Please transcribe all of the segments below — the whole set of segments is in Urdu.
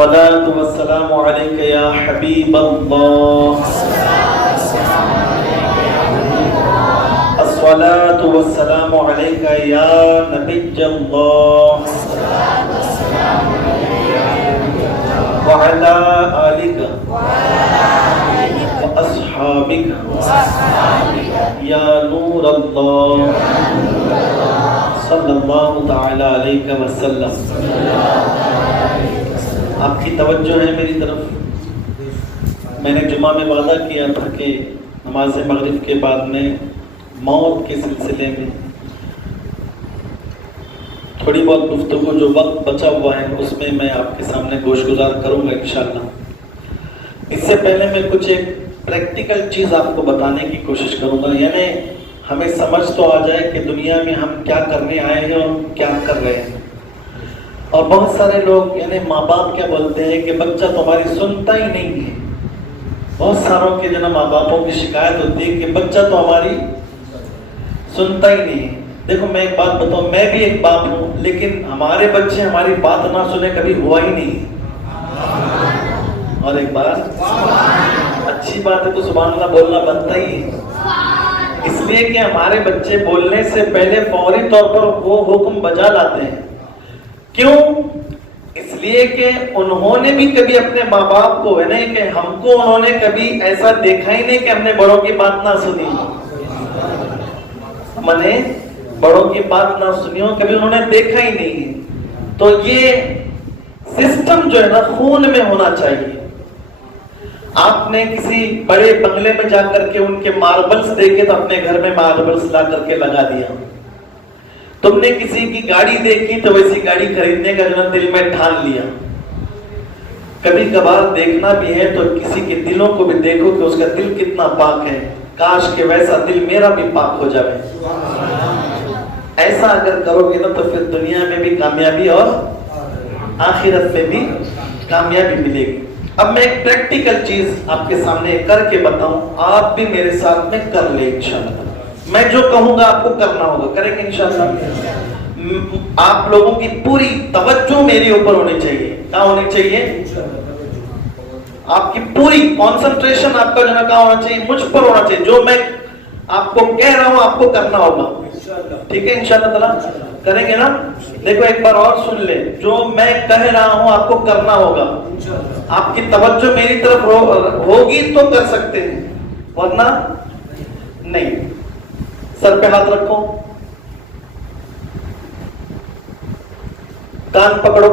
الصلاة والسلام عليك يا حبيب الله الصلاة والسلام عليك يا نبي الله وعلى آلك وأصحابك يا نور الله صلی اللہ تعالی علیہ وسلم. آپ کی توجہ ہے میری طرف. میں نے جمعہ میں وعدہ کیا تھا کہ نماز مغرب کے بعد میں موت کے سلسلے میں تھوڑی بہت گفتگو جو وقت بچا ہوا ہے اس میں میں آپ کے سامنے گوش گزار کروں گا انشاءاللہ. اس سے پہلے میں کچھ ایک پریکٹیکل چیز آپ کو بتانے کی کوشش کروں گا، یعنی ہمیں سمجھ تو آ جائے کہ دنیا میں ہم کیا کرنے آئے ہیں اور کیا کر رہے ہیں. اور بہت سارے لوگ یعنی ماں باپ کیا بولتے ہیں کہ بچہ تمہاری سنتا ہی نہیں ہے. بہت ساروں کے جناب ماں باپوں کی شکایت ہوتی ہے کہ بچہ تو ہماری سنتا ہی نہیں ہے. دیکھو میں ایک بات بتاؤں، میں بھی ایک باپ ہوں، لیکن ہمارے بچے ہماری بات نہ سنے کبھی ہوا ہی نہیں. اور ایک بات اچھی بات ہے تو سبحان اللہ بولنا بنتا ہی ہے، اس لیے کہ ہمارے بچے بولنے سے پہلے فوری طور پر وہ حکم بجا لاتے ہیں. کیوں؟ اس لیے کہ انہوں نے بھی کبھی اپنے ماں باپ کو ہے نہیں کہ ہم کو انہوں نے کبھی ایسا دیکھا ہی نہیں کہ ہم نے بڑوں کی بات نہ سنی، ہم نے بڑوں کی بات نہ سنی ہو، کبھی انہوں نے دیکھا ہی نہیں. تو یہ سسٹم جو ہے نا خون میں ہونا چاہیے. آپ نے کسی بڑے بنگلے میں جا کر کے ان کے ماربلز دیکھے تو اپنے گھر میں ماربلز لا کر کے لگا دیا. تم نے کسی کی گاڑی دیکھی تو ویسی گاڑی خریدنے کا جو دل میں ٹھان لیا. کبھی کبھار دیکھنا بھی ہے تو کسی کے دلوں کو بھی دیکھو کہ اس کا دل کتنا پاک ہے. کاش کہ ویسا دل میرا بھی پاک ہو جائے. ایسا اگر کرو گے نا تو پھر دنیا میں بھی کامیابی اور آخرت میں بھی کامیابی ملے گی. اب میں ایک پریکٹیکل چیز آپ کے سامنے کر کے بتاؤں، آپ بھی میرے ساتھ میں کر لیں انشاءاللہ. میں جو کہوں گا آپ کو کرنا ہوگا، کریں گے انشاءاللہ. آپ لوگوں کی پوری توجہ میرے اوپر ہونی چاہیے. کہاں ہونی چاہیے؟ آپ کی پوری کانسنٹریشن آپ کا جو ہے کہاں ہونا چاہیے؟ مجھ پر ہونا چاہیے. جو میں آپ کو کہہ رہا ہوں آپ کو کرنا ہوگا. ٹھیک ہے انشاءاللہ تعالی کریں گے نا. دیکھو ایک بار اور سن لیں، جو میں کہہ رہا ہوں آپ کو کرنا ہوگا. آپ کی توجہ میری طرف ہوگی تو کر سکتے ہیں، ورنہ نہیں. سر پہ ہاتھ رکھو، کان پکڑو.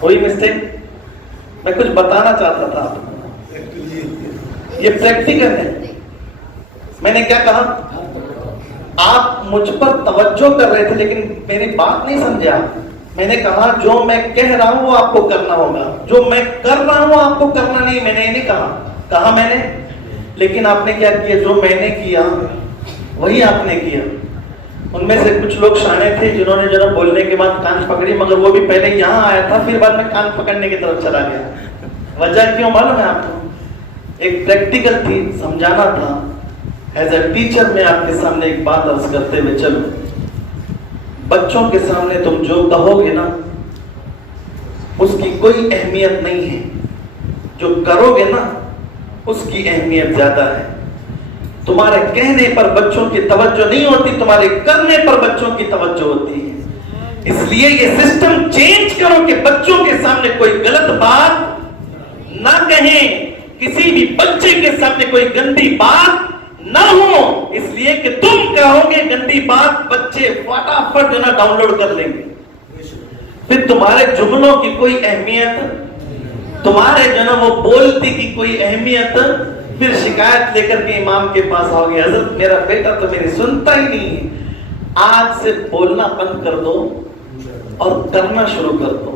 کوئی مسٹیک؟ میں کچھ بتانا چاہتا تھا آپ کو. یہ پریکٹیکل ہے. میں نے کیا کہا؟ آپ مجھ پر توجہ کر رہے تھے لیکن میری بات نہیں سمجھے آپ. میں نے کہا جو میں کہہ رہا ہوں وہ آپ کو کرنا ہوگا، جو میں کر رہا ہوں آپ کو کرنا نہیں. میں نے یہ نہیں کہا میں نے، لیکن آپ نے کیا کیا؟ جو میں نے کیا وہی آپ نے کیا. ان میں سے کچھ لوگ شانے تھے جنہوں نے جو بولنے کے بعد کان پکڑی، مگر وہ بھی پہلے یہاں آیا تھا پھر بعد میں کان پکڑنے کی طرف چلا گیا. وجہ کیوں معلوم ہے آپ کو؟ ایک پریکٹیکل تھی، سمجھانا تھا. ایز اے ٹیچر میں آپ کے سامنے ایک بات عرض کرتے ہوئے چلو. بچوں کے سامنے تم جو کہو گے نا اس کی کوئی اہمیت نہیں ہے، جو کرو گے نا اس کی اہمیت زیادہ ہے. تمہارے کہنے پر بچوں کی توجہ نہیں ہوتی، تمہارے کرنے پر بچوں کی توجہ ہوتی ہے. اس لیے یہ سسٹم چینج کرو کہ بچوں کے سامنے کوئی غلط بات نہ کہیں، کسی بھی بچے کے سامنے کوئی گندی بات نہ ہو. اس لیے کہ تم کہو گے گندی بات، بچے فٹافٹ جو نا ڈاؤن لوڈ کر لیں گے. پھر تمہارے جملوں کی کوئی اہمیت، تمہارے جو نا وہ بولتی کی کوئی اہمیت. پھر شکایت لے کر کے امام کے پاس آؤ گے، حضرت میرا بیٹا تو میری سنتا ہی نہیں ہے. آج سے بولنا بند کر دو اور کرنا شروع کر دو.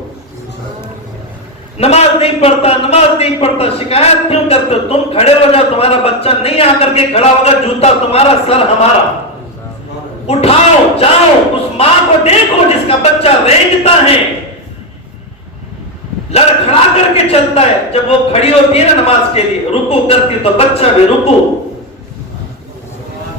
نماز نہیں پڑھتا، شکایت کیوں کرتے ہو؟ تم کھڑے ہو جاؤ، تمہارا بچہ نہیں آ کر کے کھڑا ہوگا، جوتا تمہارا سر ہمارا. اٹھاؤ جاؤ، اس ماں کو دیکھو جس کا بچہ رینگتا ہے، لڑکھڑا کر کے چلتا ہے. جب وہ کھڑی ہوتی ہے نا نماز کے لیے، رکوع کرتی تو بچہ بھی رکوع.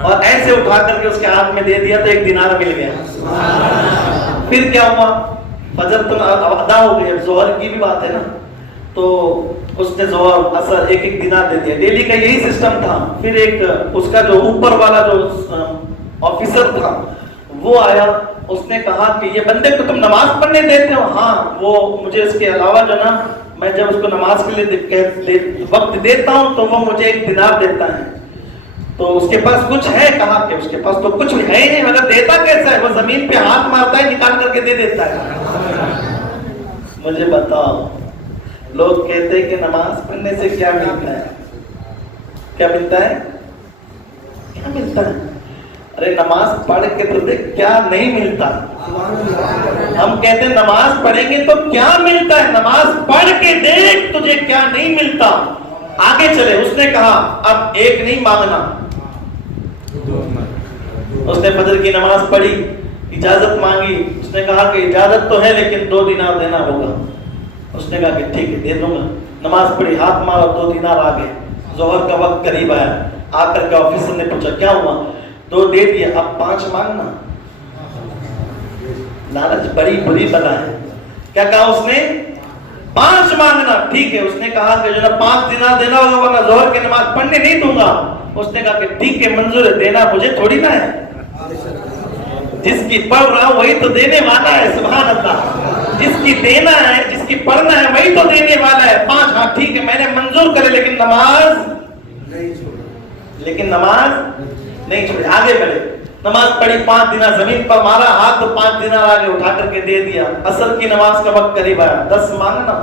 اور ایسے اٹھا کر کے اس کے ہاتھ میں دے دیا تو 1 دینار مل گیا. پھر کیا ہوا؟ فجر تو ادا ہو گئی، ظہر کی بھی بات ہے نا، تو اس نے ظہر اثر 1 دینار دے دیا. ڈیلی کا یہی سسٹم تھا. پھر ایک اس کا جو اوپر والا جو آفیسر تھا وہ آیا، اس نے کہا کہ یہ بندے کو تم نماز پڑھنے دیتے ہو؟ ہاں، وہ مجھے اس کے علاوہ جو نا، میں جب اس کو نماز کے لیے وقت دیتا ہوں تو وہ مجھے 1 دینار دیتا ہے. تو اس کے پاس کچھ ہے؟ کہا کہ اس کے پاس تو کچھ ہے ہی نہیں، مگر دیتا کیسا ہے؟ وہ زمین پہ ہاتھ مارتا ہے، نکال کر کے دے دیتا ہے. مجھے بتاؤ، لوگ کہتے ہیں کہ نماز پڑھنے سے کیا ملتا ہے؟ کیا ملتا ہے؟ کیا ملتا ہے؟ ارے نماز پڑھ کے تو دیکھ کیا نہیں ملتا. ہم کہتے ہیں نماز پڑھیں گے تو کیا ملتا ہے، نماز پڑھ کے دیکھ تجھے کیا نہیں ملتا. آگے چلے. اس نے کہا اب 1 نہیں مانگنا. اس نے فجر کی نماز پڑھی، اجازت مانگی. اس نے کہا کہ اجازت تو ہے لیکن 2 دینار دینا ہوگا. اس نے کہا کہ ٹھیک ہے دے دوں گا. نماز پڑھی، ہاتھ مارا، 2 دینار آ گئے. ظہر کا وقت قریب آیا. آ کر کے آفیسر نے پوچھا کیا ہوا؟ 2 دے دیا، اب 5 مانگنا. لالچ بڑی بری بلا ہے. کیا کہا اس نے؟ 5 مانگنا. ٹھیک ہے. اس نے کہا کہ جو نا 5 دینار دینا ہوگا ورنہ ظہر کی نماز پڑھنے نہیں دوں گا. اس نے کہا کہ ٹھیک ہے منظور ہے، دینا مجھے تھوڑی نہ ہے، جس کی پڑھ رہا ہوں وہی تو دینے والا ہے. سبحان اللہ. جس کی دینا ہے، جس کی پڑھنا ہے وہی تو دینے والا ہے. 5 ہاں ٹھیک ہے میں نے منظور کرے، لیکن نماز نہیں چھوڑی. آگے بڑھے. نماز پڑھی، 5 دینار زمین پر مارا ہاتھ تو 5 دینار آگے اٹھا کر کے دے دیا. عصر کی نماز کا وقت قریب آیا. 10 مانگنا.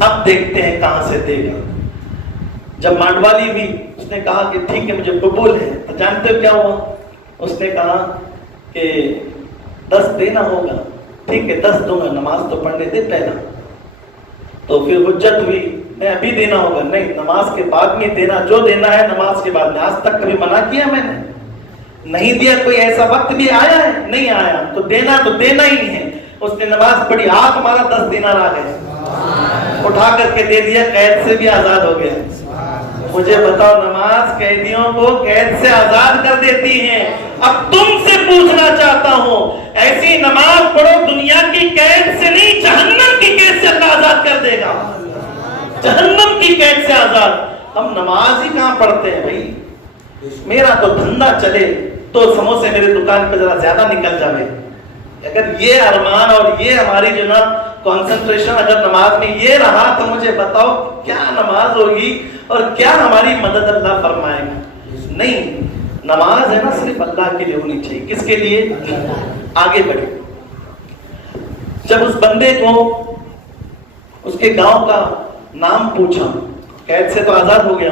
اب دیکھتے ہیں کہاں سے دے گا. جب مانڈوالی بھی اس نے کہا کہ ٹھیک ہے مجھے قبول ہے، تو جانتے ہو کیا ہوا؟ اس نے کہا کہ 10 دینا ہوگا. ٹھیک ہے 10 دوں گا، نماز تو پڑھنے دے پہلا. تو پھر حجت ہوئی، میں ابھی دینا ہوگا. نہیں، نماز کے بعد میں دینا، جو دینا ہے نماز کے بعد میں. آج تک کبھی منع کیا میں نے؟ نہیں دیا. کوئی ایسا وقت بھی آیا ہے؟ نہیں آیا. تو دینا ہی ہے. اس نے نماز پڑھی، ہاتھ مارا، 10 دینار آ گئے. اٹھا کر کے دے دیا. قید سے بھی آزاد ہو گیا. مجھے بتاؤ، نماز قیدیوں کو قید سے آزاد کر دیتی ہے. اب تم سے پوچھنا چاہتا ہوں، ایسی نماز پڑھو دنیا کی قید سے نہیں، جہنم کی قید سے اللہ آزاد کر دے گا. جہنم کی قید سے آزاد. ہم نماز ہی کہاں پڑھتے ہیں بھائی؟ میرا تو دھندا چلے تو سموسے میرے دکان پہ ذرا زیادہ نکل جائے. اگر یہ ارمان اور یہ ہماری جو نا کنسنٹریشن اگر نماز میں یہ رہا تو مجھے بتاؤ کیا نماز ہوگی اور کیا ہماری مدد اللہ فرمائے گا. نہیں، نماز ہے نا صرف اللہ کے لیے ہونی چاہیے. کس کے لیے؟ آگے بڑھے. جب اس بندے کو اس کے گاؤں کا نام پوچھا، قید سے تو آزاد ہو گیا.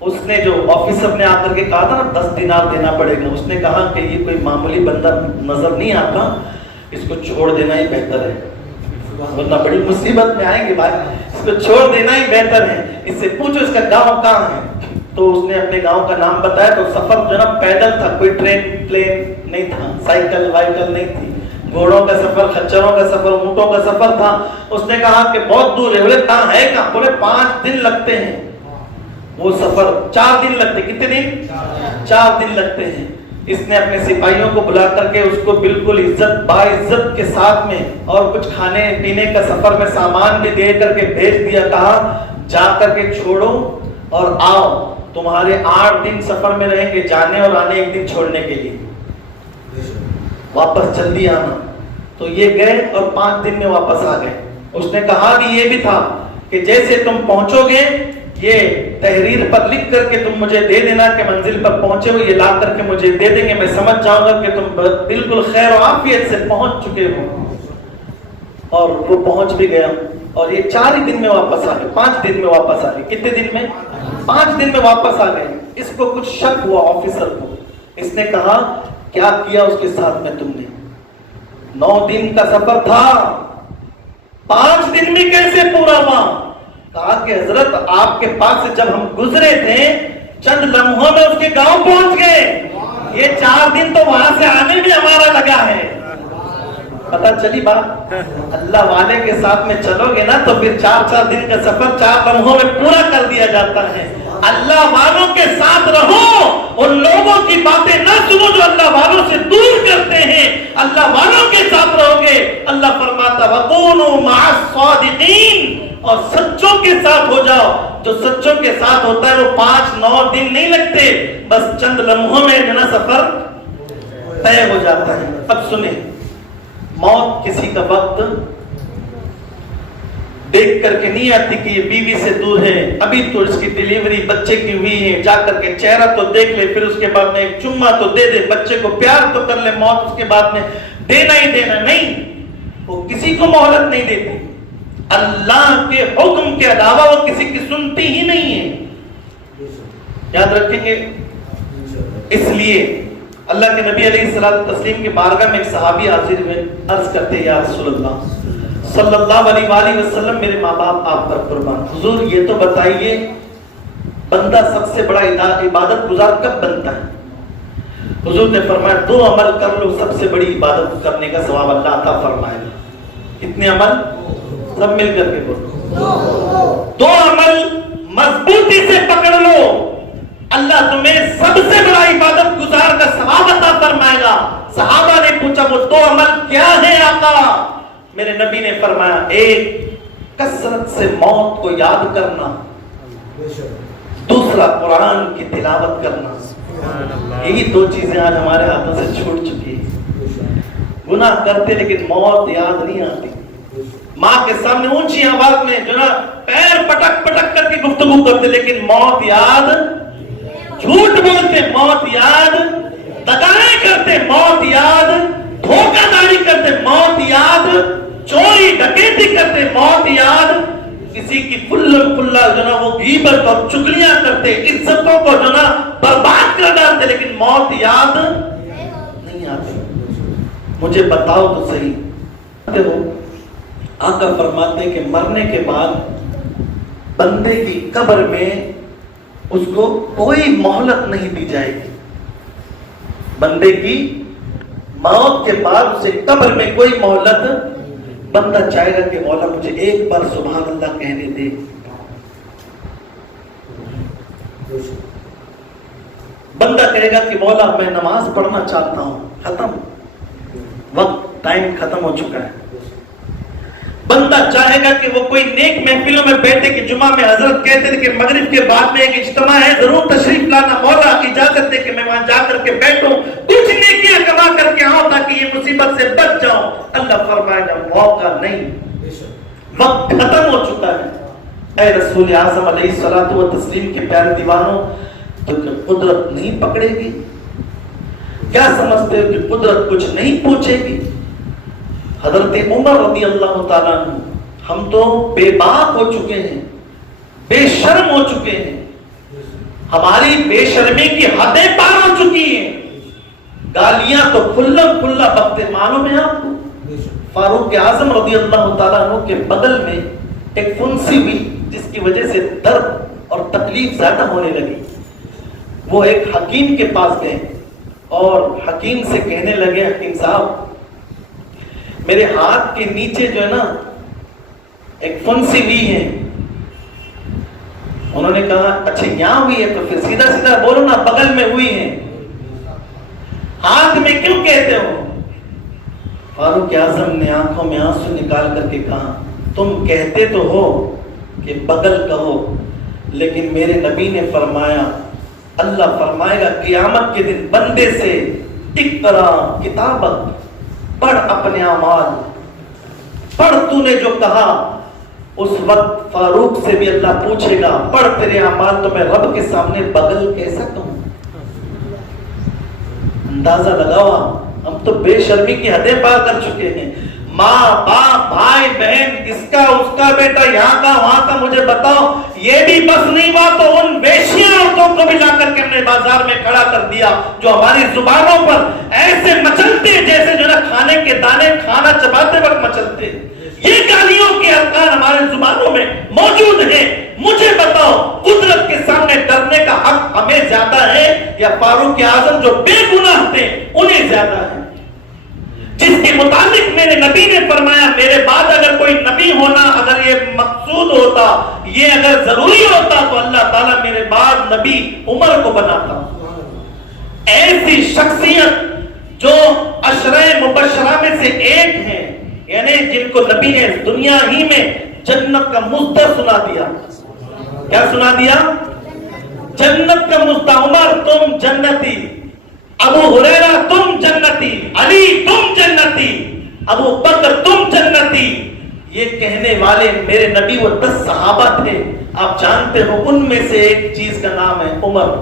اس نے جو آفیسر نے آ کر کے کہا تھا نا 10 دینار دینا پڑے گا، اس نے کہا کہ یہ کوئی معمولی بندہ نظر نہیں آتا، اس کو چھوڑ دینا ہی بہتر ہے، ورنہ بڑی مصیبت میں آئیں گے بھائی. اس کو چھوڑ دینا ہی بہتر ہے. اس سے پوچھو اس کا گاؤں کہاں ہے. تو اس نے اپنے گاؤں کا نام بتایا. تو سفر جو نا پیدل تھا، کوئی ٹرین پلین نہیں تھا، سائیکل وائیکل نہیں تھی. گھوڑوں کا سفر، خچروں کا سفر، اونٹوں کا سفر تھا. اس نے کہا کہ بہت دور ہے. بولے کہاں ہے؟ کہاں؟ بولے 5 دن لگتے ہیں. وہ سفر 4 دن لگتے. کتنے دن؟ 4 دن لگتے ہیں. اس نے اپنے سپاہیوں کو بلا کر کے اس کو بالکل عزت باعزت کے ساتھ میں اور کچھ کھانے پینے کا سفر میں سامان بھی دے کر کے بھیج دیا. کہا جا کر کے چھوڑو اور آؤ، تمہارے 8 دن سفر میں رہیں گے، جانے اور آنے 1 دن چھوڑنے کے لیے. واپس جلدی آنا. تو یہ گئے اور 5 دن میں واپس آ گئے. اس نے کہا کہ یہ بھی تھا کہ جیسے تم پہنچو گے یہ تحریر پر لکھ کر کے تم مجھے دے دینا کہ منزل پر پہنچے ہو. یہ لا کر کے مجھے دے دیں گے، میں سمجھ جاؤں گا کہ تم بالکل خیر و عافیت سے پہنچ چکے ہو. اور وہ پہنچ بھی گیا. اور یہ 4 ہی دن میں واپس آ گئے. 5 دن میں واپس آ گئے. کتنے دن میں؟ 5 دن میں واپس آ گئے. اس کو کچھ شک ہوا آفیسر کو. اس نے کہا کیا کیا اس کے ساتھ میں تم نے؟ 9 دن کا سفر تھا، 5 دن میں کیسے پورا ہوا؟ کہا کہ حضرت آپ کے پاس سے جب ہم گزرے تھے چند لمحوں میں اس کے گاؤں پہنچ گئے. یہ 4 دن تو وہاں سے آنے میں ہمارا لگا ہے. پتہ چلی بات؟ اللہ والے کے ساتھ میں چلو گے نا تو پھر 4 دن کا سفر 4 لمحوں میں پورا کر دیا جاتا ہے. اللہ والوں کے ساتھ رہو، ان لوگوں کی باتیں نہ سنو جو اللہ والوں سے دور کرتے ہیں، اللہ والوں کے ساتھ رہو گے اللہ فرماتا وَكُونُوا مَعَ الصَّادِقِينَ، اور سچوں کے ساتھ ہو جاؤ۔ جو سچوں کے ساتھ ہوتا ہے وہ 5-9 دن نہیں لگتے، بس چند لمحوں میں جو نا سفر طے ہو جاتا ہے۔ اب سنیں، موت کسی کا وقت دیکھ کر کے نہیں آتی کہ یہ بیوی سے دور ہے، ابھی تو اس کی ڈیلیوری بچے کی ہوئی ہے، جا کر کے چہرہ تو دیکھ لے، پھر اس کے بعد میں ایک چمہ تو دے دے، بچے کو پیار تو کر لے، موت اس کے بعد میں دینا ہی دینا نہیں، وہ کسی کو مہلت نہیں دیتی، اللہ کے حکم کے علاوہ وہ کسی کی سنتی ہی نہیں ہے، یاد رکھیں گے۔ اس لیے اللہ کے نبی علیہ الصلوۃ والتسلیم کی بارگاہ میں ایک صحابی حاضر ہوئے، عرض کرتے یا رسول اللہ صلی اللہ علیہ وآلہ وسلم، میرے ماں باپ آپ پر قربان، حضور یہ تو بتائیے بندہ سب سے بڑا عبادت گزار کب بنتا ہے؟ حضور نے فرمایا 2 عمل کر لو، سب سے بڑی عبادت کرنے کا ثواب اللہ عطا فرمائے گا۔ کتنے عمل؟ سب مل کر کے بولو، 2 عمل مضبوطی سے پکڑ لو، اللہ تمہیں سب سے بڑا عبادت گزار کا ثواب عطا فرمائے گا۔ صحابہ نے پوچھا وہ 2 عمل کیا ہے آقا؟ میرے نبی نے فرمایا، ایک کثرت سے موت کو یاد کرنا، دوسرا قرآن کی تلاوت کرنا۔ یہی 2 چیزیں آج ہمارے ہاتھوں سے چھوٹ چکی ہیں۔ گناہ کرتے لیکن موت یاد نہیں آتی، ماں کے سامنے اونچی آواز میں جو نا پیر پٹک پٹک کر کے گفتگو کرتے لیکن موت یاد، جھوٹ بولتے موت یاد، دگائیں کرتے موت یاد، دھوکہ داری کرتے موت یاد، چوری ڈکیتی کرتے موت یاد، کسی کی پھلا جو نا وہ غیبت اور چگلیاں کرتے، عزتوں کو جو نا برباد کر ڈالتے لیکن موت یاد نہیں آتی۔ مجھے بتاؤ تو صحیح، آقا فرماتے کہ مرنے کے بعد بندے کی قبر میں اس کو کوئی مہلت نہیں دی جائے گی، بندے کی موت کے بعد اسے قبر میں کوئی مہلت، بندہ چاہے گا کہ مولا مجھے ایک بار سبحان اللہ کہنے دے، بندہ کہے گا کہ مولا میں نماز پڑھنا چاہتا ہوں، ختم، وقت ٹائم ختم ہو چکا ہے۔ بندہ چاہے گا کہ وہ کوئی نیک محفلوں میں بیٹھے کہ جمعہ میں حضرت کہتے تھے کہ مغرب کے بعد میں ایک اجتماع ہے، ضرور تشریف لانا، مولا اجازت دے کہ میں وہاں جا کر کے بیٹھوں، کچھ نیکیاں کما کر کے آؤں تاکہ یہ مصیبت سے بچ جاؤں۔ اللہ فرمائے گا موقع نہیں، وقت ختم ہو چکا ہے۔ اے رسول اعظم علیہ الصلوۃ والتسلیم کے پیارے دیوانوں، تو قدرت نہیں پکڑے گی؟ کیا سمجھتے ہو کہ قدرت کچھ نہیں پوچھے گی؟ حضرت عمر رضی اللہ تعالیٰ عنہ، ہم تو بے باک ہو چکے ہیں، بے شرم ہو چکے ہیں، ہماری بے شرمی کی حدیں پار ہو چکی ہیں، گالیاں تو کھلا کھلا بکتے، معلوم ہے آپ کو؟ فاروق اعظم رضی اللہ تعالیٰ عنہ کے بغل میں ایک پھنسی ہوئی جس کی وجہ سے درد اور تکلیف زیادہ ہونے لگی، وہ ایک حکیم کے پاس گئے اور حکیم سے کہنے لگے، حکیم صاحب میرے ہاتھ کے نیچے جو ہے نا ایک پھنسی ہوئی ہے۔ انہوں نے کہا اچھا یہاں ہوئی ہے تو پھر سیدھا سیدھا بولو نا، بغل میں ہوئی ہے، ہاتھ میں کیوں کہتے ہو؟ فاروق اعظم نے آنکھوں میں آنسو نکال کر کے کہا تم کہتے تو ہو کہ بغل کہو، لیکن میرے نبی نے فرمایا، اللہ فرمائے گا قیامت کے دن بندے سے اقرا کتابت، پڑھ اپنے اعمال، پڑھ تو نے جو کہا۔ اس وقت فاروق سے بھی اللہ پوچھے گا پڑھ تیرے اعمال، تو میں رب کے سامنے بغل کیسا کہوں؟ اندازہ لگاؤ، ہم تو بے شرمی کی حدیں پار کر چکے ہیں، ماں باپ بھائی بہن، اس کا اس کا بیٹا، یہاں کا وہاں کا، مجھے بتاؤ یہ بھی بس نہیں ہوا تو ان ویشیاں عورتوں کو بھی لا کر کے ہم نے بازار میں کھڑا کر دیا جو ہماری زبانوں پر ایسے مچلتے جیسے جو نا کھانے کے دانے کھانا چباتے وقت مچلتے۔ یہ گالیوں کے ارکان ہمارے زبانوں میں موجود ہیں۔ مجھے بتاؤ قدرت کے سامنے ڈرنے کا حق ہمیں زیادہ ہے یا فاروق اعظم جو بے گناہ تھے انہیں زیادہ ہے؟ جس کے متعلق میرے نبی نے فرمایا میرے بعد اگر کوئی نبی ہونا اگر یہ مقصود ہوتا، یہ اگر ضروری ہوتا تو اللہ تعالیٰ میرے بعد نبی عمر کو بناتا۔ ایسی شخصیت جو عشرہ مبشرہ میں سے ایک ہیں، یعنی جن کو نبی نے دنیا ہی میں جنت کا مزدہ سنا دیا۔ کیا سنا دیا؟ جنت کا مزدہ۔ عمر تم جنتی، ابو ہریرہ تم جنتی، علی تم جنتی، ابو بکر تم جنتی، یہ کہنے والے میرے نبی وہ 10 صحابہ تھے۔ آپ جانتے ہو ان میں سے ایک چیز کا نام ہے عمر۔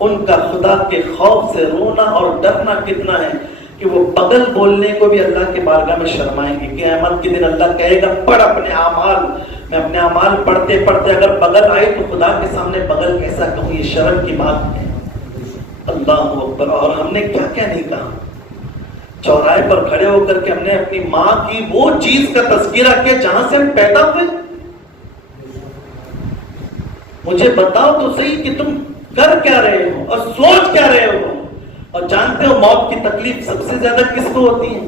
ان کا خدا کے خوف سے رونا اور ڈرنا کتنا ہے کہ وہ بغل بولنے کو بھی اللہ کے بارگاہ میں شرمائیں گے۔ قیامت کے دن اللہ کہے گا پڑھ اپنے اعمال۔ میں اپنے اعمال پڑھتے پڑھتے اگر بغل آئی تو خدا کے سامنے بغل کیسا کہوں، یہ شرم کی بات ہے۔ اللہ اکبر۔ اور ہم نے کیا کیا نہیں کہا، چوراہے پر کھڑے ہو کر کے ہم نے اپنی ماں کی وہ چیز کا تذکرہ کیا جہاں سے ہم پیدا ہوئے۔ مجھے بتاؤ تو صحیح کہ تم کر کیا رہے ہو اور سوچ کیا رہے ہو، اور جانتے ہو موت کی تکلیف سب سے زیادہ کس کو ہوتی ہے؟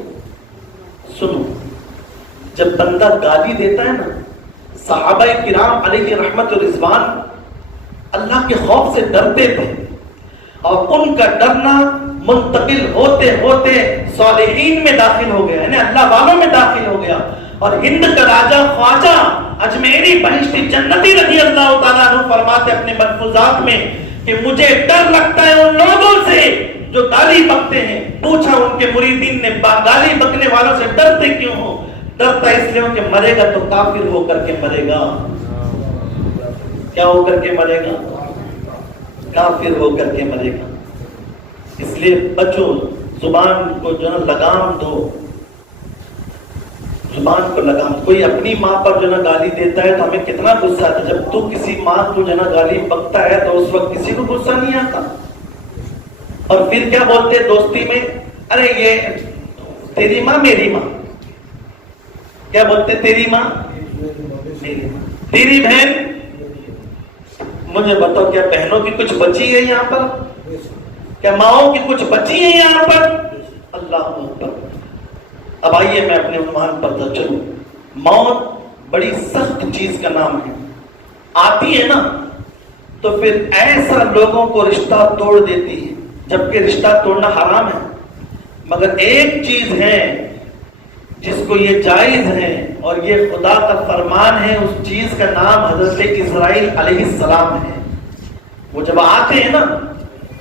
سنو، جب بندہ گالی دیتا ہے نا، صحابہ کرام علیہ رحمت و رضوان اللہ کے خوف سے ڈرتے تھے، اور ان کا ڈرنا منتقل ہوتے ہوتے صالحین میں داخل ہو گیا، یعنی اللہ والوں میں داخل ہو گیا۔ اور ہند کا راجہ خواجہ اجمیری بہشتی جنتی رضی اللہ تعالیٰ عنہ فرماتے اپنے ملفوظات میں کہ مجھے ڈر لگتا ہے ان لوگوں سے جو گالی بکتے ہیں۔ پوچھا ان کے مریدین نے گالی بکنے والوں سے ڈرتے کیوں ہو؟ ڈرتا اس لیے کہ مرے گا تو کافر ہو کر کے مرے گا۔ کیا ہو کر کے مرے گا؟ کافر ہو کر کے مرے گا۔ اس لیے بچو، زبان کو جو نا لگام دو، زبان کو لگام۔ کوئی اپنی ماں پر جو نا گالی دیتا ہے تو ہمیں کتنا غصہ آتا ہے، جب تو کسی ماں کو جو نا گالی بکتا ہے تو اس وقت کسی کو غصہ نہیں آتا۔ اور پھر کیا بولتے دوستی میں، ارے یہ تیری ماں میری ماں۔ کیا بولتے؟ تیری ماں میری ماں، تیری بہن۔ مجھے بتاؤ کیا بہنوں کی کچھ بچی ہے یہاں پر؟ کیا ماؤں کی کچھ بچی ہے یہاں پر؟ اللہ اکبر۔ اب آئیے میں اپنے عنوان پر چلوں۔ موت بڑی سخت چیز کا نام ہے، آتی ہے نا تو پھر ایسا لوگوں کو رشتہ توڑ دیتی ہے، جبکہ رشتہ توڑنا حرام ہے، مگر ایک چیز ہے جس کو یہ جائز ہے اور یہ خدا کا فرمان ہے، اس چیز کا نام حضرت اسرائیل علیہ السلام ہے۔ وہ جب آتے ہیں نا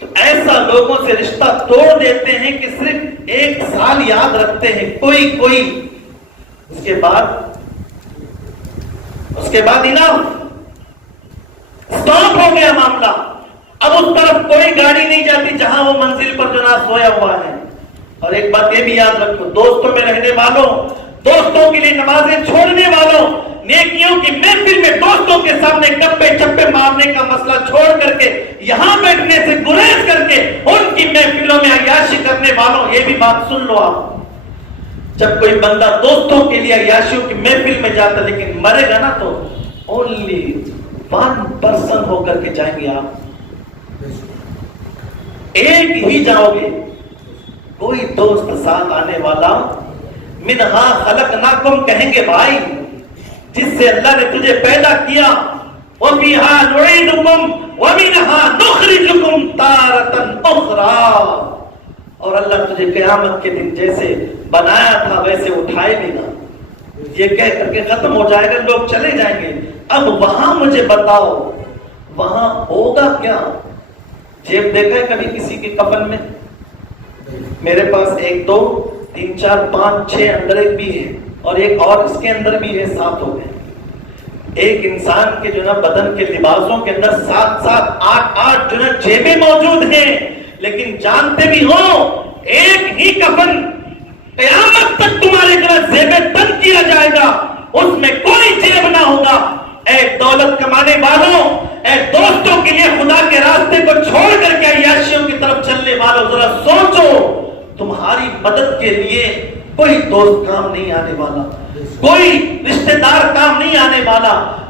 تو ایسا لوگوں سے رشتہ توڑ دیتے ہیں کہ صرف 1 سال یاد رکھتے ہیں کوئی اس کے بعد انف سٹاپ ہو گیا معاملہ۔ اب اس طرف کوئی گاڑی نہیں جاتی جہاں وہ منزل پر جناب سویا ہوا ہے۔ اور ایک بات یہ بھی یاد رکھو، دوستوں میں رہنے والوں، دوستوں کے لیے نمازیں چھوڑنے والوں، نیکیوں کی محفل میں دوستوں کے سامنے گپے چپے مارنے کا مسئلہ چھوڑ کر کے یہاں بیٹھنے سے گریز کر کے ان کی محفلوں میں عیاشی کرنے والوں، یہ بھی بات سن لو آپ۔ جب کوئی بندہ دوستوں کے لیے عیاشیوں کی محفل میں جاتا لیکن مرے گا نا تو only 1% ہو کر کے جائیں گے آپ، ایک ہی جاؤ گے۔ کوئی دوست ساتھ آنے والا منہا خلقناکم کہیں گے بھائی، جس سے اللہ نے تجھے پیدا کیا، وَفِيهَا نُعِيدُكُمْ وَمِنْهَا نُخْرِجُكُمْ تَارَةً أُخْرَى، اور اللہ تجھے قیامت کے دن جیسے بنایا تھا ویسے اٹھائے بھی گا۔ یہ کہہ کر کے ختم ہو جائے گا، لوگ چلے جائیں گے۔ اب وہاں مجھے بتاؤ وہاں ہوگا کیا؟ جیب دیکھا ہے کبھی کسی کے کفن میں؟ میرے پاس 1 2 3 4 5 6 اندر ایک بھی ہے اور ایک اور اس کے اندر بھی ہے، 7 ہو گئے۔ ایک انسان کے جو نا بدن کے لباسوں کے اندر 7 7 8 8 جو نا جیبیں موجود ہیں، لیکن جانتے بھی ہو ایک ہی کفن قیامت تک تمہارے جو زیبیں تن کیا جائے گا، اس میں کوئی جیب نہ ہوگا۔ اے دولت کمانے والوں، اے دوستوں کے لیے خدا کے راستے کو چھوڑ کر کے عیاشیوں کی طرف چلنے والوں، ذرا سوچو، تمہاری مدد کے لیے کوئی دوست کام نہیں آنے والا، کوئی رشتہ دار کام نہیں آنے والا،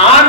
8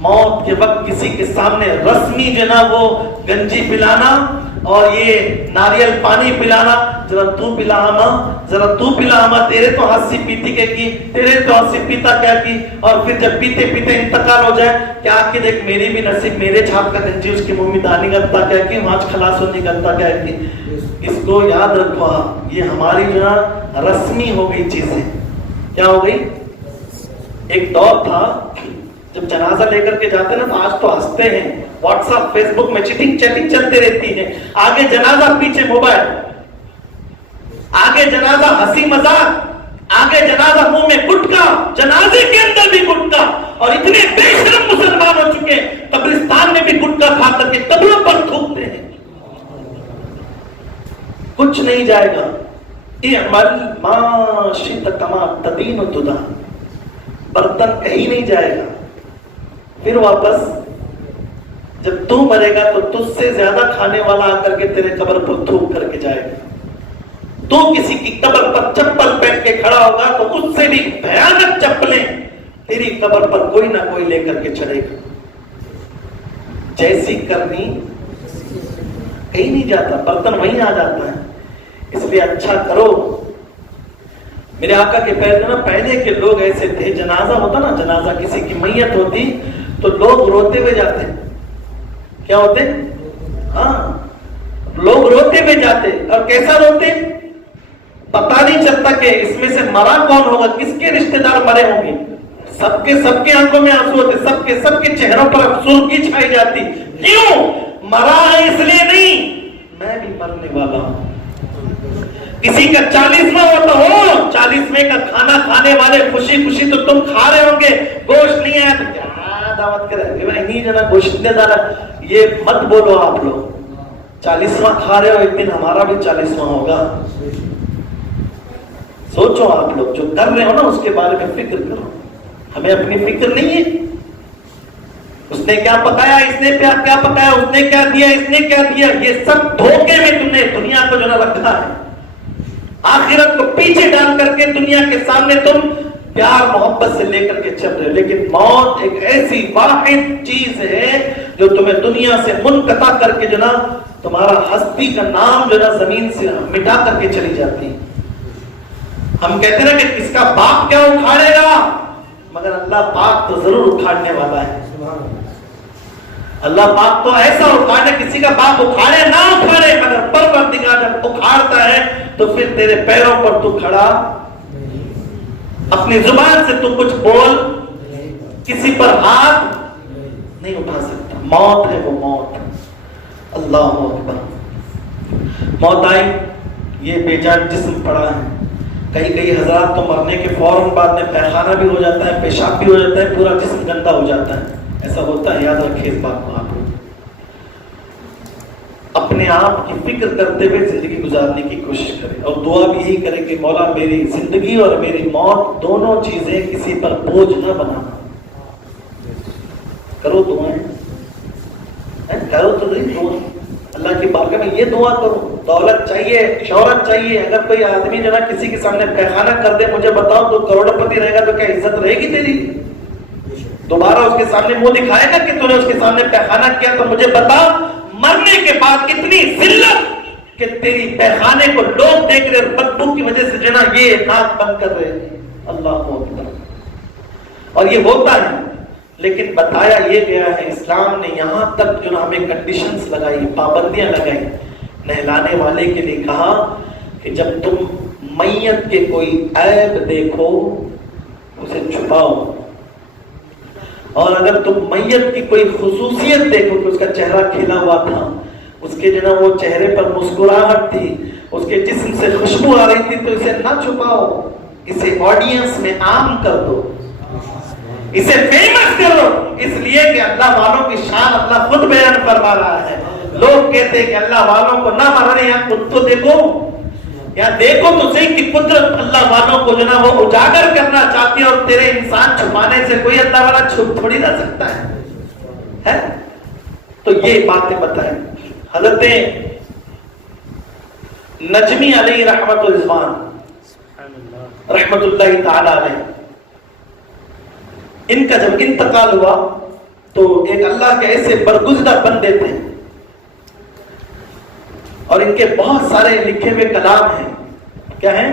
موت کے وقت کسی کے سامنے رسمی جو نا وہ گنجی پلانا اور یہ ناریل پانی پلانا، ذرا تو پلا ماں، ذرا تو پلا ماں، تیرے تو ہنسی پیتی کیا کی، تیرے تو ہنسی پیتا کیا کی، اور پھر جب پیتے پیتے انتقال ہو جائے کیا کہ دیکھ میری بھی نصیب، میرے چھاپ کا گنجی اس کی منہ میں دانی کرتا کیا کی، وہاں خلاص ہونے کرتا کیا کی۔ اس کو یاد رکھو، یہ ہماری جو نا رسمی ہو گئی چیزیں۔ کیا ہو گئی؟ ایک دور تھا جب جنازہ لے کر کے جاتے نا تو آج تو ہنستے ہیں، واٹس ایپ فیس بک میں چیٹنگ چلتی رہتی ہے، آگے جنازہ پیچھے موبائل، آگے جنازہ ہنسی مذاق، آگے جنازہ منہ میں گٹکا، جنازے کے اندر بھی گٹکا، اور اتنے بے شرم مسلمان ہو چکے قبرستان میں بھی گٹکا کھا کر کے قبروں پر تھوکتے ہیں۔ کچھ نہیں جائے گا، اعمل ما شئت کما تدین تدان، برتن کہیں نہیں جائے گا، پھر واپس جب تو مرے گا تو تجھ سے زیادہ کھانے والا آ کر کے تیرے قبر پر تھوک کر کے جائے گا۔ تو کسی کی قبر پر چپل پہن کے کھڑا ہوگا تو اس سے بھی بھیانک چپلیں تیری قبر پر کوئی نہ کوئی لے کر کے چڑھے گا۔ جیسی کرنی کہیں نہیں جاتا، برتن وہیں آ جاتا ہے۔ اس لیے اچھا کرو۔ میرے آقا کے پہلے کے لوگ ایسے تھے، جنازہ ہوتا نا، جنازہ کسی کی میت ہوتی تو لوگ روتے ہوئے جاتے۔ کیا ہوتے؟ ہاں، لوگ روتے ہوئے جاتے، اور کیسا روتے؟ پتہ نہیں چلتا کہ اس میں سے مرا کون ہوگا، کس کے رشتہ دار مرے ہوں گے۔ سب کے آنکھوں میں آنسو ہوتے، سب کے چہروں پر سرخی چھائی جاتی۔ کیوں؟ مرا ہے اس لیے نہیں، میں بھی مرنے والا ہوں۔ کسی کا 40واں ہوتا ہو، 40ویں کا کھانا کھانے والے خوشی خوشی تو تم کھا رہے ہوں گے، گوشت نہیں آیا تو کیا دعوت کرے، نہیں جنا گوشت دے دارا، یہ مت بولو آپ لوگ۔ 40واں کھا رہے ہو، ایک دن ہمارا بھی 40واں ہوگا۔ سوچو آپ لوگ جو کر رہے ہو نا اس کے بارے میں فکر کرو۔ ہمیں اپنی فکر نہیں ہے، اس نے کیا پکایا، اس نے کیا پکایا، اس نے کیا دیا، اس نے کیا دیا، یہ سب دھوکے میں تم نے دنیا کو جو نہ رکھا ہے۔ آخرت کو پیچھے ڈال کر کے دنیا کے سامنے تم پیار محبت سے لے کر کے چل رہے ہو، لیکن موت ایک ایسی واحد چیز ہے جو تمہیں دنیا سے منقطع کر کے جو نا تمہارا ہستی کا نام جو نا زمین سے مٹا کر کے چلی جاتی۔ ہم کہتے ہیں نا کہ اس کا باپ کیا اکھاڑے گا، مگر اللہ پاک تو ضرور اکھاڑنے والا ہے۔ اللہ پاک تو ایسا اکھاڑے، کسی کا باپ اکھاڑے نہ اکھاڑے، مگر پروردگار جب اکھاڑتا ہے تو پھر تیرے پیروں پر تو کھڑا، اپنی زبان سے تو کچھ بول، کسی پر ہاتھ نہیں اٹھا سکتا۔ موت ہے وہ موت۔ اللہ اکبر۔ موت آئی، یہ بے جان جسم پڑا ہے۔ کئی حضرات تو مرنے کے فوراً بعد میں پیخانہ بھی ہو جاتا ہے، پیشاب بھی ہو جاتا ہے، پورا جسم گندا ہو جاتا ہے۔ ایسا ہوتا ہے، یاد رکھیں اس بات کو۔ آپ اپنے آپ کی فکر کرتے ہوئے زندگی گزارنے کی کوشش کریں، اور دعا بھی یہی کریں کہ مولا میری زندگی اور میری موت دونوں چیزیں کسی پر بوجھ نہ بنانا۔ کرو دعائیں، کرو تو نہیں دعا، اللہ کی بارگاہ میں یہ دعا کرو۔ دولت چاہیے، شہرت چاہیے، اگر کوئی آدمی جو نا کسی کے سامنے پیخانہ کر دے، مجھے بتاؤ تو کروڑ پتی رہے گا تو کیا عزت رہے گی تیری؟ دوبارہ اس کے سامنے منہ دکھائے گا کہ تو نے اس کے سامنے پیخانہ کیا؟ تو مجھے بتا مرنے کے بعد اتنی ذلت کہ تیری پیخانے کو لوگ دیکھ رہے، بدبو کی وجہ سے جو نا یہ ناک بند کر رہے ہیں۔ اللہ اکبر۔ اور یہ ہوتا ہے، لیکن بتایا یہ گیا ہے، اسلام نے یہاں تک جو نا ہمیں کنڈیشنز لگائی، پابندیاں لگائی۔ نہلانے والے کے لیے کہا کہ جب تم میت کے کوئی عیب دیکھو اسے چھپاؤ، اور اگر تم میت کی کوئی خصوصیت دیکھو کہ اس کا چہرہ کھلا ہوا تھا، اس کے جو نا وہ چہرے پر مسکراہٹ تھی، اس کے جسم سے خوشبو آ رہی تھی، تو اسے نہ چھپاؤ، اسے آڈینس میں عام کر دو، اسے فیمس کرو، اس لیے کہ اللہ والوں کی شان اللہ خود بیان فرما رہا ہے۔ لوگ کہتے ہیں کہ اللہ والوں کو نہ مارنے، یا خود تو دیکھو، یا دیکھو تو صحیح کہ قدرت اللہ والوں کو جو نا وہ اجاگر کرنا چاہتی ہے، اور تیرے انسان چھپانے سے کوئی اللہ والا چھپ تھوڑی نہ سکتا ہے۔ تو یہ باتیں بتائیں۔ حضرت نجمی علیہ رحمت الرضوان رحمت اللہ تعالی علیہ، ان کا جب انتقال ہوا تو ایک اللہ کے ایسے برگزیدہ بندے تھے اور ان کے بہت سارے لکھے ہوئے کلام ہیں. کیا ہیں؟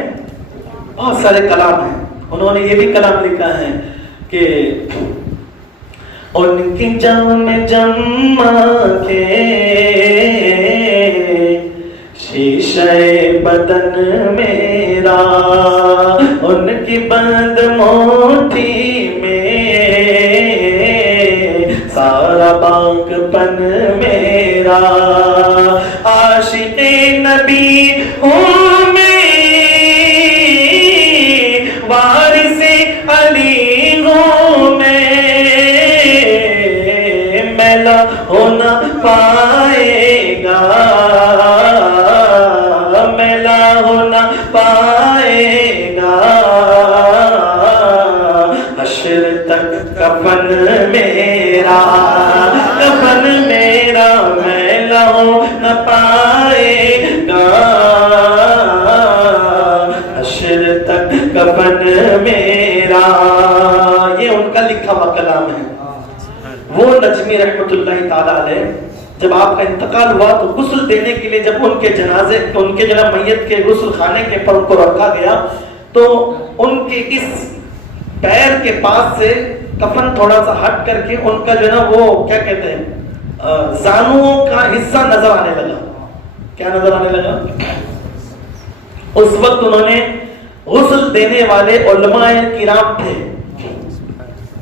بہت سارے کلام ہیں. انہوں نے یہ بھی کلام لکھا ہے کہ ان کی جام جمع کے شیشے بدن میرا، ان کی بند موٹی میں سارا باغ پن میرا. عاشق نبی ہوں میں، وارث علی ہوں میں، میلا ہونا پائے گا، میلا ہونا پائے گا، حشر تک کفن میرا، کفن میرا میلا ہو نہ پائے گا، حشر تک کفن میرا. یہ ان کا لکھا ہوا کلام ہے. وہ نجمی رحمت اللہ تعالیٰ علیہ جب آپ کا انتقال ہوا تو غسل دینے کے لیے جب ان کے جنازے ان کے جناب میت کے غسل خانے کے پر ان کو رکھا گیا تو ان کے اس پیر کے پاس سے کفن تھوڑا سا ہٹ کر کے ان کا جو ہے نا وہ کیا کہتے ہیں زانوں کا حصہ نظر آنے لگا. کیا نظر آنے لگا؟ اس وقت انہوں نے غسل دینے والے علماء کرام تھے.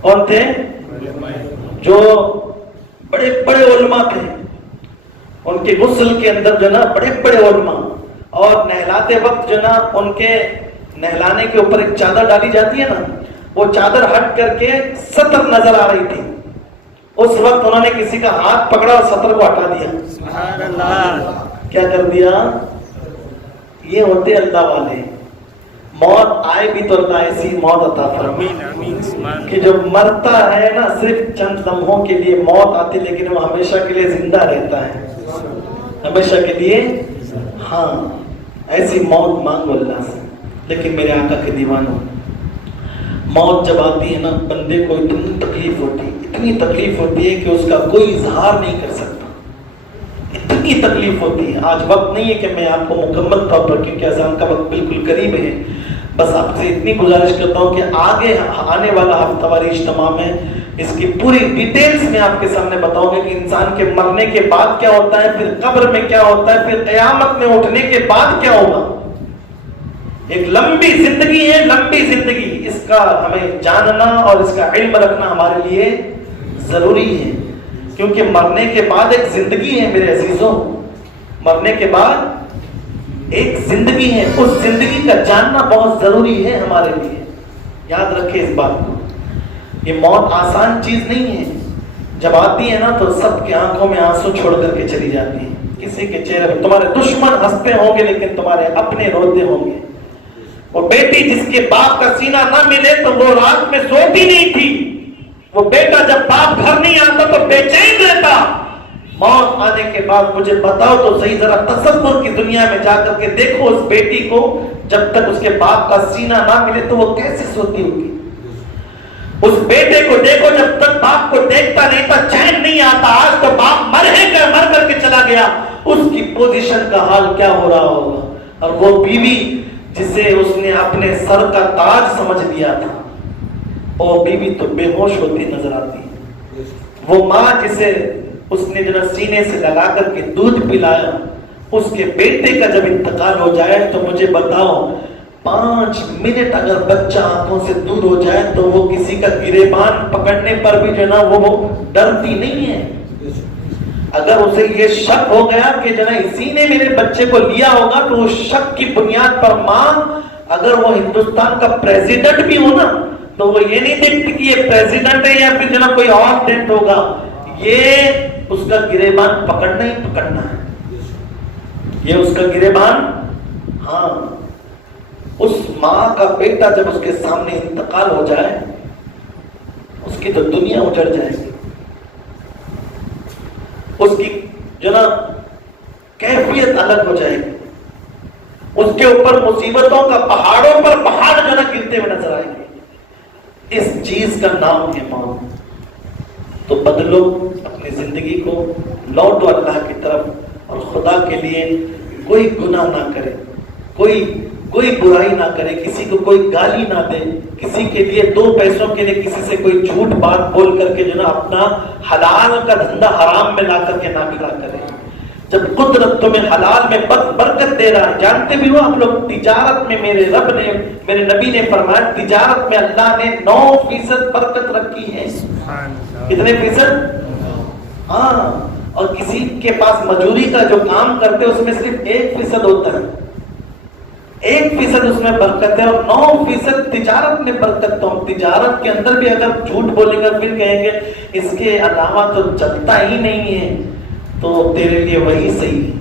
کون تھے؟ جو بڑے بڑے علماء تھے. ان کے غسل کے اندر جو نا بڑے بڑے علماء، اور نہلاتے وقت جو نا ان کے نہلانے کے اوپر ایک چادر ڈالی جاتی ہے نا، وہ چادر ہٹ کر کے سطر نظر آ رہی تھی. اس وقت انہوں نے کسی کا ہاتھ پکڑا اور سطر کو ہٹا دیا. سبحان اللہ. کیا کر دیا؟ یہ ہوتے اللہ والے. موت آئے بھی تو اللہ ایسی موت عطا فرمائے کہ جو مرتا ہے نا صرف چند لمحوں کے لیے موت آتی، لیکن وہ ہمیشہ کے لیے زندہ رہتا ہے، ہمیشہ کے لیے. ہاں ایسی موت مانگو اللہ سے. لیکن میرے آقا کے دیوانوں، موت جب آتی ہے نا بندے کو اتنی تکلیف ہوتی ہے، اتنی تکلیف ہوتی ہے کہ اس کا کوئی اظہار نہیں کر سکتا. اتنی تکلیف ہوتی ہے. آج وقت نہیں ہے کہ میں آپ کو مکمل طور پر، کیونکہ اذان کا وقت بالکل قریب ہے، بس آپ سے اتنی گزارش کرتا ہوں کہ آگے آنے والا ہفتہ واری اجتماع میں اس کی پوری ڈیٹیلز میں آپ کے سامنے بتاؤں گا کہ انسان کے مرنے کے بعد کیا ہوتا ہے، پھر قبر میں کیا ہوتا ہے، پھر قیامت میں اٹھنے کے بعد کیا ہوگا. ایک لمبی زندگی ہے، لمبی زندگی. اس کا ہمیں جاننا اور اس کا علم رکھنا ہمارے لیے ضروری ہے، کیونکہ مرنے کے بعد ایک زندگی ہے میرے عزیزوں. مرنے کے بعد ایک زندگی ہے. اس زندگی کا جاننا بہت ضروری ہے ہمارے لیے. یاد رکھیں اس بات کو. یہ موت آسان چیز نہیں ہے. جب آتی ہے نا تو سب کی آنکھوں میں آنسو چھوڑ کر کے چلی جاتی ہے. کسی کے چہرے پر تمہارے دشمن ہنستے ہوں گے لیکن تمہارے اپنے روتے ہوں گے. وہ بیٹی جس کے باپ کا سینہ نہ ملے تو وہ رات میں سوتی نہیں تھی. وہ بیٹا جب باپ گھر نہیں آتا تو بے چین رہتا. موت آنے کے بعد مجھے بتاؤ تو صحیح، ذرا تصور کی دنیا میں جا کر کے دیکھو اس بیٹی کو جب تک اس کے باپ کا سینہ نہ ملے تو وہ کیسے سوتی ہوگی. اس بیٹے کو دیکھو جب تک باپ کو دیکھتا نہیں تھا چین نہیں آتا. آج تو باپ مر کر کے چلا گیا، اس کی پوزیشن کا حال کیا ہو رہا ہوگا. اور وہ بیوی جسے اس نے اپنے سر کا تاج سمجھ لیا تھا، وہ بیوی تو بے ہوش ہوتی نظر آتی ہے. وہ ماں جسے اس نے جو سینے سے لگا کر کے دودھ پلایا، اس کے بیٹے کا جب انتقال ہو جائے تو مجھے بتاؤ 5 منٹ اگر بچہ آنکھوں سے دور ہو جائے تو وہ کسی کا گریبان پکڑنے پر بھی جو ہے نا وہ ڈرتی نہیں ہے. اگر اسے یہ شک ہو گیا کہ جو ہے اسی نے میرے بچے کو لیا ہوگا تو اس شک کی بنیاد پر ماں، اگر وہ ہندوستان کا پریزیڈنٹ بھی ہو نا تو وہ یہ نہیں دیکھتی کہ یہ پریزیڈنٹ ہے یا پھر جو ہے کوئی اور ڈنٹ ہوگا، یہ اس کا گریبان پکڑنا ہی پکڑنا ہے. یہ اس کا گریبان. ہاں اس ماں کا بیٹا جب اس کے سامنے انتقال ہو جائے اس کی تو دنیا اجڑ جائے گی. اس کی جو نا کیفیت الگ ہو جائے گی. اس کے اوپر مصیبتوں کا پہاڑوں پر پہاڑ جو نا گرتے ہوئے نظر آئیں گے. اس چیز کا نام ہے موت. تو بدلو اپنی زندگی کو، لوٹو اللہ کی طرف، اور خدا کے لیے کوئی گناہ نہ کرے، کوئی برائی نہ کرے، کسی کو کوئی گالی نہ دے، کسی کے لیے 2 پیسوں کے لیے کسی سے کوئی جھوٹ بات بول کر کے جو نا اپنا حلال کا دھندا حرام میں لا کر کے نہ کھڑا کرے۔ جب قدرت تمہیں حلال میں برکت دے رہا ہے، جانتے بھی ہو آپ لوگ تجارت میں میرے رب نے، میرے نبی نے فرمایا تجارت میں اللہ نے 9% برکت رکھی ہے۔ کتنے فیصد؟ ہاں، اور کسی کے پاس مزدوری کا جو کام کرتے اس میں صرف 1% ہوتا ہے، 1% اس میں برکت ہے، اور 9% تجارت میں برکت۔ تو ہم تجارت کے اندر بھی اگر جھوٹ بولیں گے پھر کہیں گے اس کے علاوہ تو چلتا ہی نہیں ہے، تو تیرے لیے وہی صحیح ہے،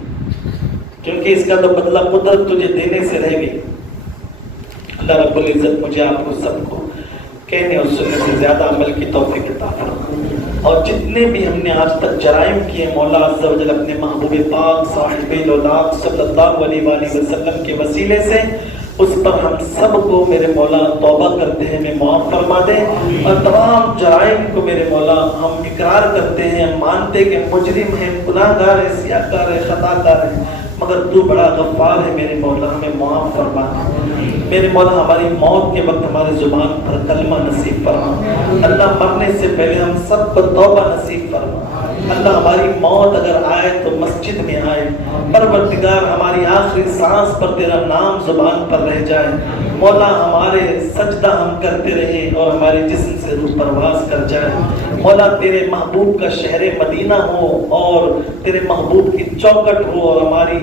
کیونکہ اس کا تو بدلہ قدرت تجھے دینے سے رہ گئی۔ اللہ رب العزت مجھے آپ کو سب کو کہنے اور سننے سے زیادہ عمل کی توفیق عطا فرمائے، اور جتنے بھی ہم نے آج تک جرائم کیے مولا عز و جل اپنے محبوب پاک صاحب الاولاق صلی اللہ علیہ وآلہ وسلم کے وسیلے سے اس پر ہم سب کو میرے مولا توبہ کرتے ہیں میں معاف فرما دے، اور تمام جرائم کو میرے مولا ہم اقرار کرتے ہیں، مانتے کہ مجرم ہیں، گناہ گار ہیں، سیاہ کار ہیں، خطا کار ہیں، مگر تو بڑا غفار ہے میرے مولا، ہمیں معاف فرما دے میرے مولا۔ ہماری موت کے وقت ہماری زبان پر کلمہ نصیب فرما اللہ، مرنے سے پہلے ہم سب کو توبہ نصیب فرما اللہ۔ ہماری موت اگر آئے تو مسجد میں آئے، پروردگار ہماری آخری سانس پر تیرا نام زبان پر رہ جائے مولا، ہمارے سجدہ ہم کرتے رہیں اور ہمارے جسم سے روح پرواز کر جائے مولا۔ تیرے محبوب کا شہر مدینہ ہو اور تیرے محبوب کی چوکٹ ہو اور ہماری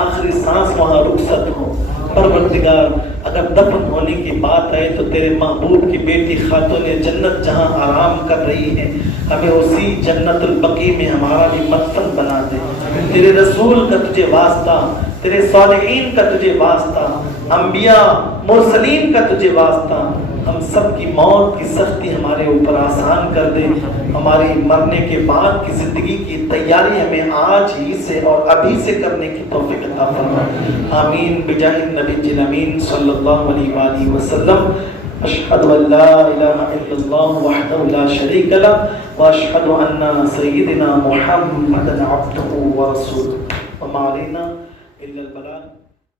آخری سانس وہاں رخصت ہو پروردگار۔ اگر دفن ہونے کی بات آئے تو تیرے محبوب کی بیٹی خاتون جنت جہاں آرام کر رہی ہے، ہمیں اسی جنت البقیع میں ہمارا بھی مدفن بنا دے۔ تیرے رسول کا تجھے واسطہ، تیرے صالحین کا تجھے واسطہ، انبیاء مرسلین کا تجھے واسطہ، ہم سب کی موت کی سختی ہمارے اوپر آسان کر دے۔ ہماری مرنے کے بعد کی زندگی کی تیاری ہمیں آج ہی سے اور ابھی سے کرنے کی توفیق عطا فرما، آمین بجاہ النبی الامین صلی اللہ علیہ وآلہ وسلم۔ اشہد ان لا الہ الا اللہ وحدہ لا شریک لہ واشہد ان سیدنا محمدا عبدہ ورسولہ وما علینا الا البلاغ۔